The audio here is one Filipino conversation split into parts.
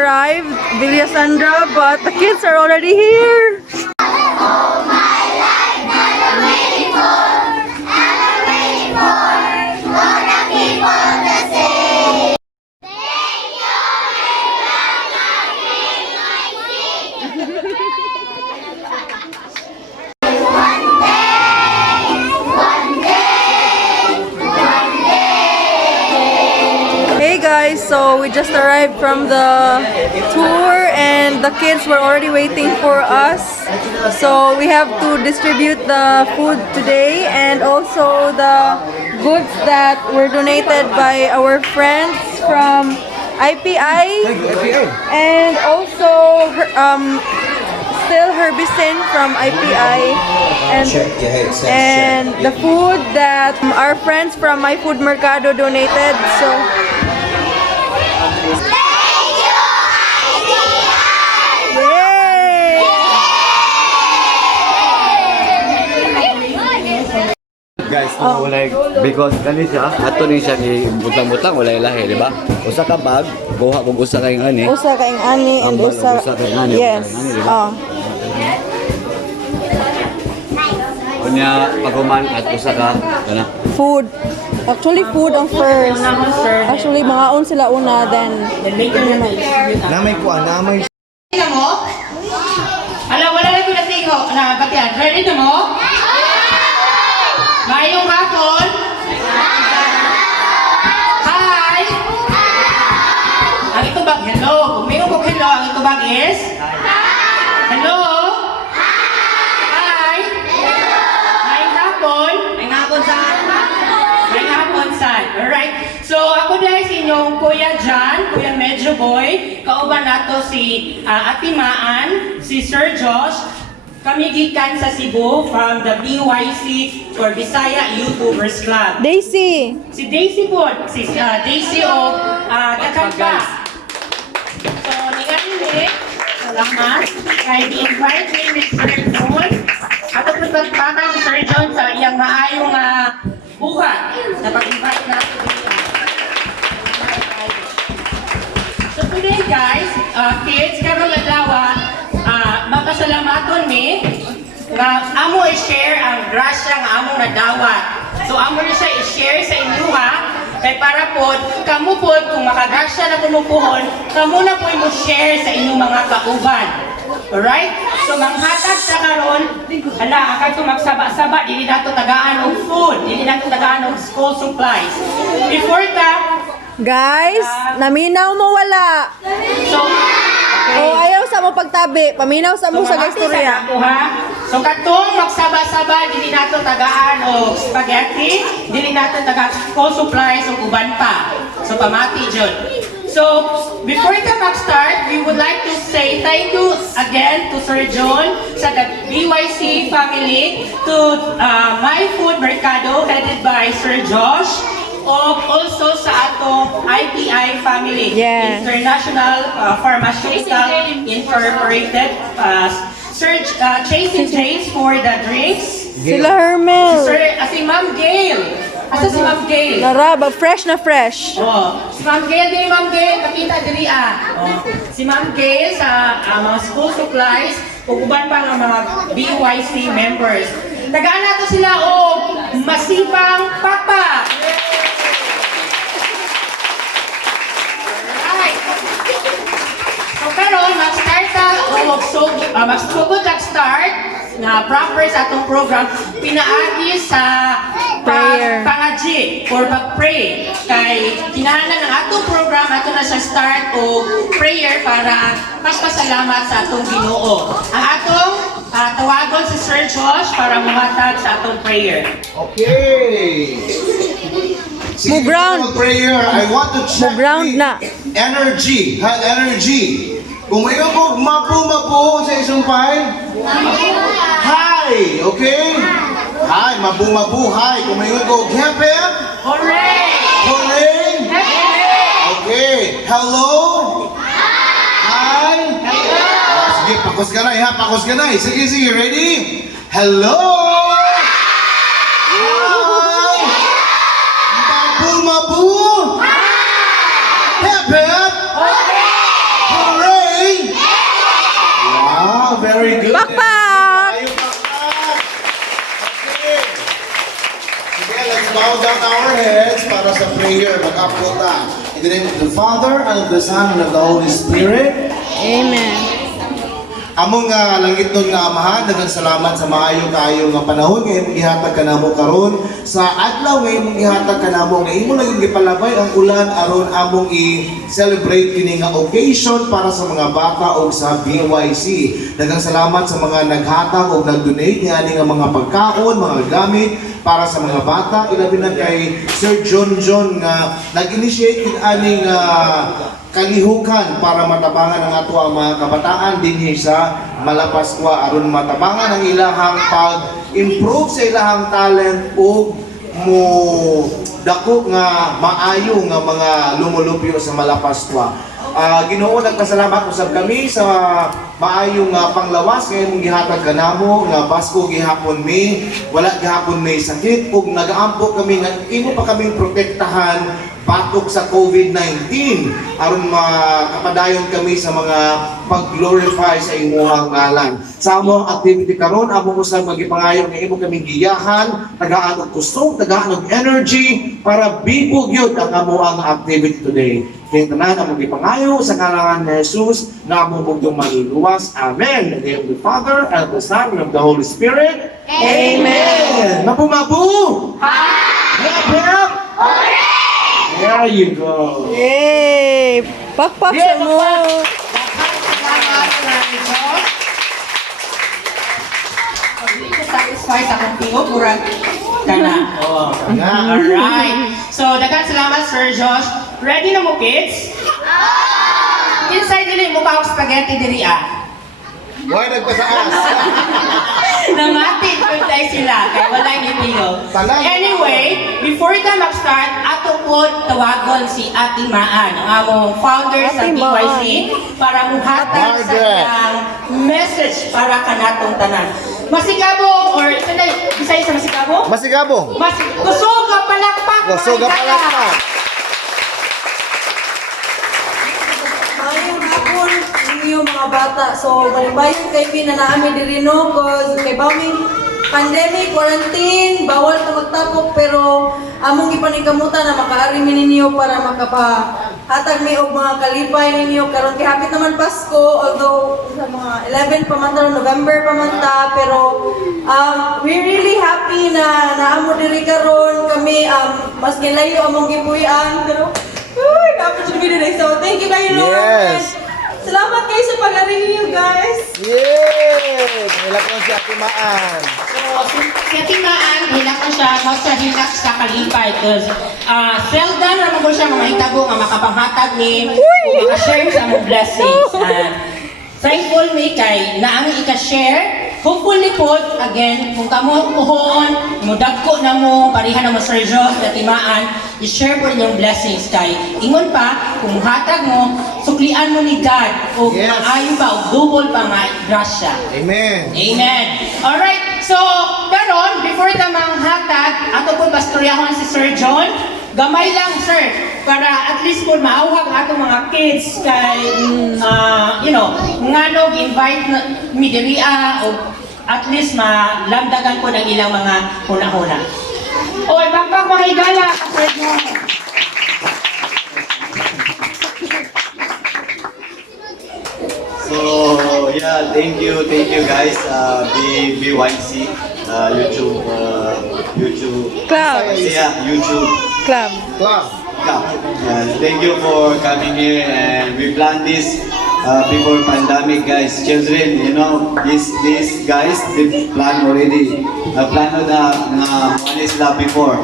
arrived, Villa Sandra, but the kids are already here. All my life, never waiting for, gonna keep on the same. Thank you, Hey guys, so we just arrived from the tour and the kids were already waiting for us. So we have to distribute the food today and also the goods that were donated by our friends from IPI and also still Herbicin from IPI and the food that our friends from My Food Mercado donated. So yay! Guys, like, because kani siya, ato ni siya gibutang-butang wala ilahi, di ba? Usa ka bag, buha kog usa kay ani. Usa kaing ani and usa kay ani. yes. Oh. Unya paguman at usa ka kana. Food. Actually food ang first. Actually mga on sila una then Namay ko, namay. Ready na mo? Ala, wala na ko na tingo na batian. Ready na mo? Mayong hapon? Hi! Ang ito bag, hello. Kung mayroon kong hello, ang ito bag is? Hello? Hi! Mayong hapon? Mayong hapon saan? Mayong hapon saan? Alright. So, ako dahil sa inyong Kuya John, Kuya Medyo Boy, kauban nato si Ate Maan, si Sir Josh, kami gikan sa Cebu from the BYC or Bisaya YouTubers Club. Daisy. Si Daisy po, si Daisy o Takampa. So, ningali salamat. Kaya i-invite ni Sir John. At ang pagpagpaka ni Sir John sa iyang maayong buhat na pag-invite natin. So today guys, kids, karong adlaw, mapasalamaton mi nga amo i-share ang grasya nga among nadawat. So amo ni siya i-share sa inyo ha. Kay para po, kamo po kung makagrasya na kumupuhon, kamo na po mo share sa inyong mga kauban. Alright? So manghatag sa karon, hala, akay to magsaba-saba, dili nato tagaan og food, dili nato tagaan og school supplies. Before that, Guys, naminaw mo wala. so O ayaw sa mo pagtabi, paminaw sa mo sa istorya. So katong magsaba-saba, dili nato tagaan o spaghetti, dili nato tagaan school supplies o uban pa. So pamati jud. So before ka mag-start, we would like to say thank you again to Sir John sa the BYC family, to My Food Mercado headed by Sir Josh, o also sa atong IPI family, Yes. International Pharmaceutical Incorporated, Sir Chasing James for the drinks, Sila Hermel. si Ma'am Gail. Asa si Ma'am Gail? Naraba, fresh na fresh. Oh, si Ma'am Gail din, Ma'am Gail, nakita diri Si Ma'am Gail sa mga school supplies, uban pa ng mga BYC members. Tagaan nato sila o masipang papa. So karon mag-start ta magsugod start na proper sa atong program pinaagi sa Prayer. pangaji or pag-pray kay kinahanglan ng atong program ato na siya start o prayer para mas pasalamat sa atong Ginoo. Ang atong tawagon si Sir Josh para muhatag sa atong prayer. Okay. Move round. Prayer, I want to check Move round the na. energy. Ha, energy. Kung may ko mapu sa isang file. Hi, okay? Hi, mabu, hi. Kung may ko hep. Hooray! Hooray. Okay. Hello. Hi. Sige, pakos ka na, ha? Pakos ka na. Sige, ready? Hello. Mabu, hep. Hooray. bow down our heads para sa prayer. Mag-upload na. In the name of the Father, and of the Son, and of the Holy Spirit. Amen. Among langit nun nga amahan, daghang salamat sa maayo kayo nga panahon nga imong gihatag kanamo karon sa adlaw nga imong gihatag kanamo nga imo naging gipalabay ang ulan aron among i-celebrate kini nga occasion para sa mga bata o sa BYC. Daghang salamat sa mga naghatag o nag-donate nga nga mga pagkaon, mga gamit para sa mga bata. Ilabi na kay Sir John nga nag-initiate aning kalihukan para matabangan ang ato ang mga kabataan dinhi sa Malapascua aron matabangan ang ilahang pag-improve sa ilahang talent o mo dako nga maayo nga mga lumulupyo sa Malapascua. Ginoo, nagpasalamat usab kami sa maayong panglawas nga imong gihatag kanamo nga Pasko gihapon mi wala gihapon may sakit ug nagaampo kami nga imo pa kaming protektahan batok sa COVID-19 aron makapadayon kami sa mga pag-glorify sa imong ngalan. Sa among activity karon among usab magipangayo nga imo kaming giyahan, tagaan og kusog, tagaan og energy para bibog yun ang among activity today. Kaya tanan among gipangayo sa ngalan ni Jesus nga among bugtong maluluwas. Amen. In the name of the Father, and of the Son, and of the Holy Spirit. Amen. Mapu-mapu! Hep-hep! There you go. Yay! Pakpak sa mo. Satisfied sa akong tingog, murag ka na. Alright. So, daghang salamat, Sir Josh. Ready na mo, kids? Inside nila yung mukha ko spaghetti diri Why nagpasaas? Namati ko tayo sila, kaya wala yung tingog. Anyway, before ka mag-start, ato po tawagon si Ate Maan, ang among founder sa Ate BYC, para muhatag sa Margrette. kanyang message para kanatong tanan. Masigabo, or Bisaya sa masigabo? Masigabo. Kusog ka palakpak! Kusog ka palakpak. Mayong hapon ninyo mga bata. So, balibayon kay pinanaami diri no cause kay bawing pandemic, quarantine, bawal ka magtapok pero among gipaningkamutan na makaari mi ninyo para makapahatag mi og mga kalipay ninyo karon kay hapit naman Pasko although sa mga 11 pa man ta, November pa man ta pero we're really happy na naamo diri karon kami mas gilayo among gipuy-an pero uy, kapag siya binigay. So, thank you kayo, Lord. Yes. Salamat kayo sa pag-ari niyo, guys. Yes! Nila ko si Ate Maan. Si Ate Maan, hilak ko siya, mas siya hilak sa kalipay. Because seldom naman ko siya mga itabo nga makapanghatag ni makashare sa mga blessings. Thankful mi kay naaming ika-share. Hopefully po, again, kung kamo puhon, mudagko na mo, parihan na mo Sir Josh, natimaan, i-share po inyong blessings kay. Ingon pa, kung muhatag mo, suklian mo ni God, o Yes. maayon pa, o double pa nga, grasya. Amen. Amen. Alright, so, karon before ta manghatag, ato po bastoryahon si Sir John. Gamay lang, sir, para at least po maawag ato mga kids kay, ngano, invite mi diriya o at least malamdagan po ng ilang mga huna-huna. Oy, bakbak mga higala, Sir John. So yeah, thank you guys, BYC, YouTube, Club. yeah, YouTube Club. Club. Club. Yeah, thank you for coming here, and we planned this before pandemic, guys. Children, you know, these guys they plan already. Plano na manis la before.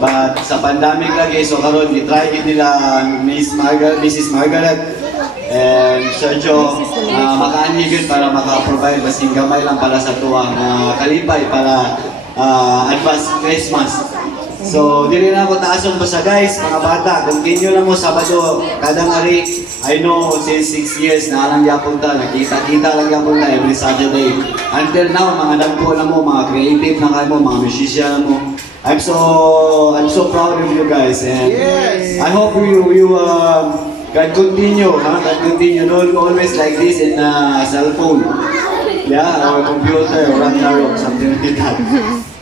But sa pandemic lagi, so karon i-try nila Mrs. Margrette and Sergio makaanhigit para maka-provide basing gamay lang para sa tuwang kalipay para advance Christmas. So, dili na ako taason pa sa guys, mga bata. Continue lang mo Sabado, kadang ari. I know, since 6 years na lang yapon ta, nakita-kita lang yapon ta every Saturday. Until now, mga nagpo na mo, mga creative na kayo mo, mga musician mo. I'm so proud of you guys, and Yes. I hope you can continue, can continue. Don't always like this in cell phone, yeah, or computer, or Ragnarok, something like that.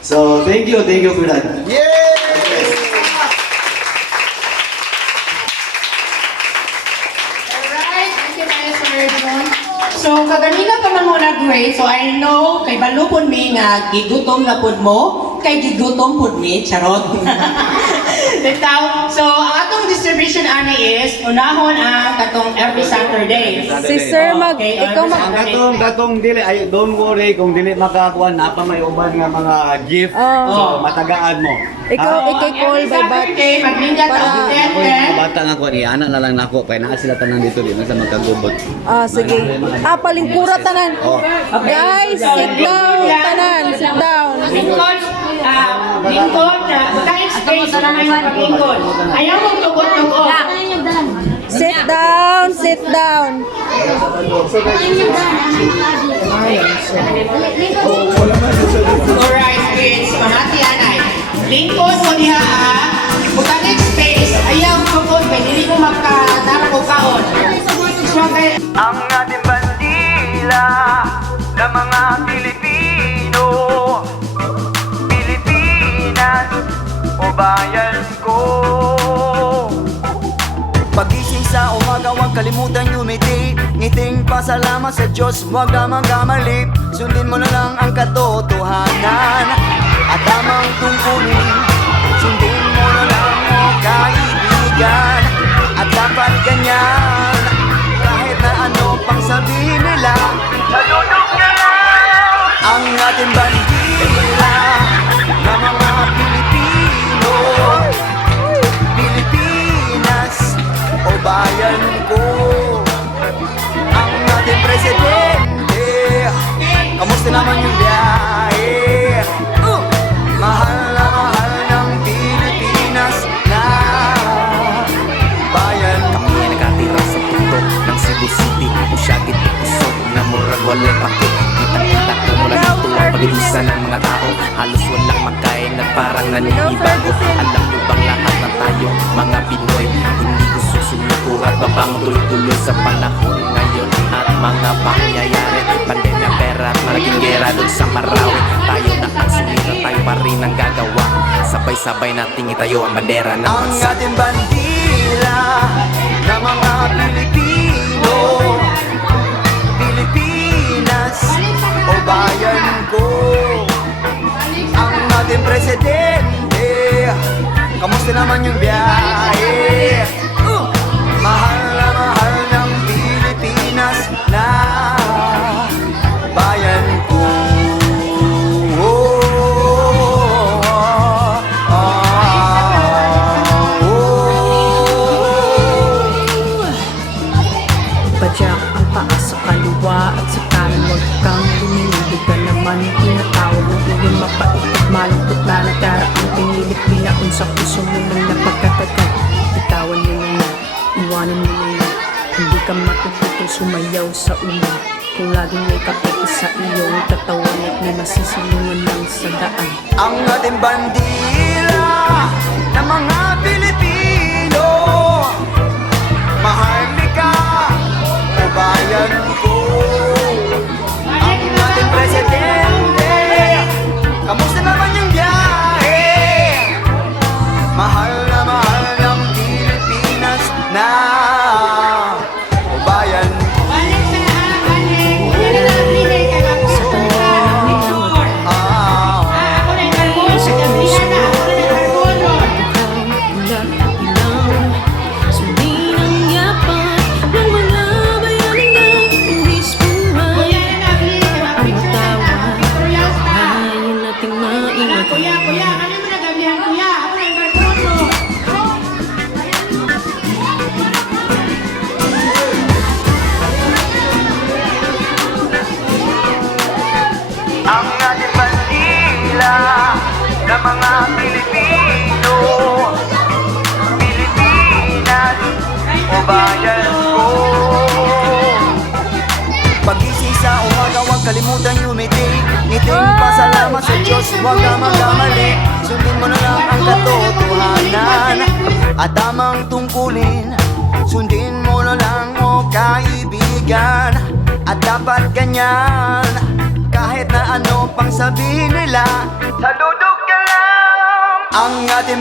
So thank you for that. Yes! So, kaganina pa man mo nag-grade, so I know, kay balupon mi nga, gigutom na pud mo, kay gigutom pud mi, charot. Bitaw, so, ang atong distribution ani is, unahon ang katong every Saturday. Si Sir Okay, ikaw Ang katong dili ay don't worry kung dili makakuan na pa may uban nga mga gift. So matagaan mo. Ikaw i-call by bat. Saturday, maglinggat ang Ako 10. yung bata nga ko ni ana na lang nako kay naa sila tanan dito di man sa magkagubot. Sige. Palingkura tanan. Guys, sit down tanan, sit down. Lingkod, ka-explain na may paglingkod. Ayaw mong tugot-tugot. Sit down, sit down. Alright, kids, pamati anay. Lingkod mo diha butang space, ayaw tugot, kaya hindi mo magkatarap o kaon. So, kaya, Ang ating bandila ng mga Pilipino, Pilipinas o bayan ko. Pagising sa umaga, huwag kalimutan umiti. Ngiting pasalamat sa Diyos, huwag ka magkamali. Sundin mo na lang ang katotohanan at tamang tungkulin. Sundin mo na lang o kaibigan, at dapat ganyan. Kahit na ano pang sabihin nila, nalulog ka lang. Ang ating bandila ng mga Pilipino, Pilipinas o bayan ko. Ang ating presidente, kamusta naman yung biyahe? Mahal ng Pilipinas na bayan. Kami ay nakatira sa puto ng Cebu City. Usyagit at usog na murag walay paki. Kita-kita ko mula dito ang pag-iisa ng mga tao. Halos walang magkain at parang naninibago. Alam nyo bang lahat na tayo mga Pinoy hindi ko susuko at babang tuloy-tuloy sa panahon ngayon at mga pangyayari. Pandemya, pera at malaking gera doon sa Marawi. Tayo na ang sumira, tayo pa rin ang gagawa. Sabay-sabay nating itayo ang bandera ng bansa. Ang ating bandila ng mga Pilipino, Pilipinas o bayan ko. Ang ating presidente, kamusta naman yung biyahe? Mahal ng Pilipinas na bayan ko. Padyak ang paa sa kaliwa at sa kanan, huwag kang lumindig ka naman. Tinatawag mo yun mapait at malungkot na nagdaraang pinilip pinaon sa puso mo nang napagkatagal. Bitawan mo na, iwanan mo na, hindi ka matututong sumayaw sa una. Kung laging may kapit sa iyong katawan at may masisilungan lang sa daan. Ang ating bandila ng mga Pilipino, maharlika o bayan ko. Ang ating presidente, kamusta naman yung biyahe? Mahal ng Pilipinas na o bayan ko. balik sa lahat, balik. Kuya na lang, balik ka lang. Ako na yung karbono, sa gabihan na, ako na yung karbono. Sundin ang yapak ng mga bayaning nagpuwis buhay. Kuya na lang, balik ka lang. Ang tawa Kuya, stop. ayaw nating maingat. Kuya, kami mo na gabihan, kuya. Ako na yung karbono. Ang ating bandila ng mga Pilipino, Pilipinas o bayan ko. Pagising sa umaga, huwag kalimutan umiti. Ngiting pasalamat sa Diyos, huwag ka magkamali. Sundin mo na lang ang katotohanan at tamang tungkulin. Sundin mo na lang o kaibigan, at dapat ganyan. Kahit na ano pang sabihin nila, saludok ka lang. Ang ating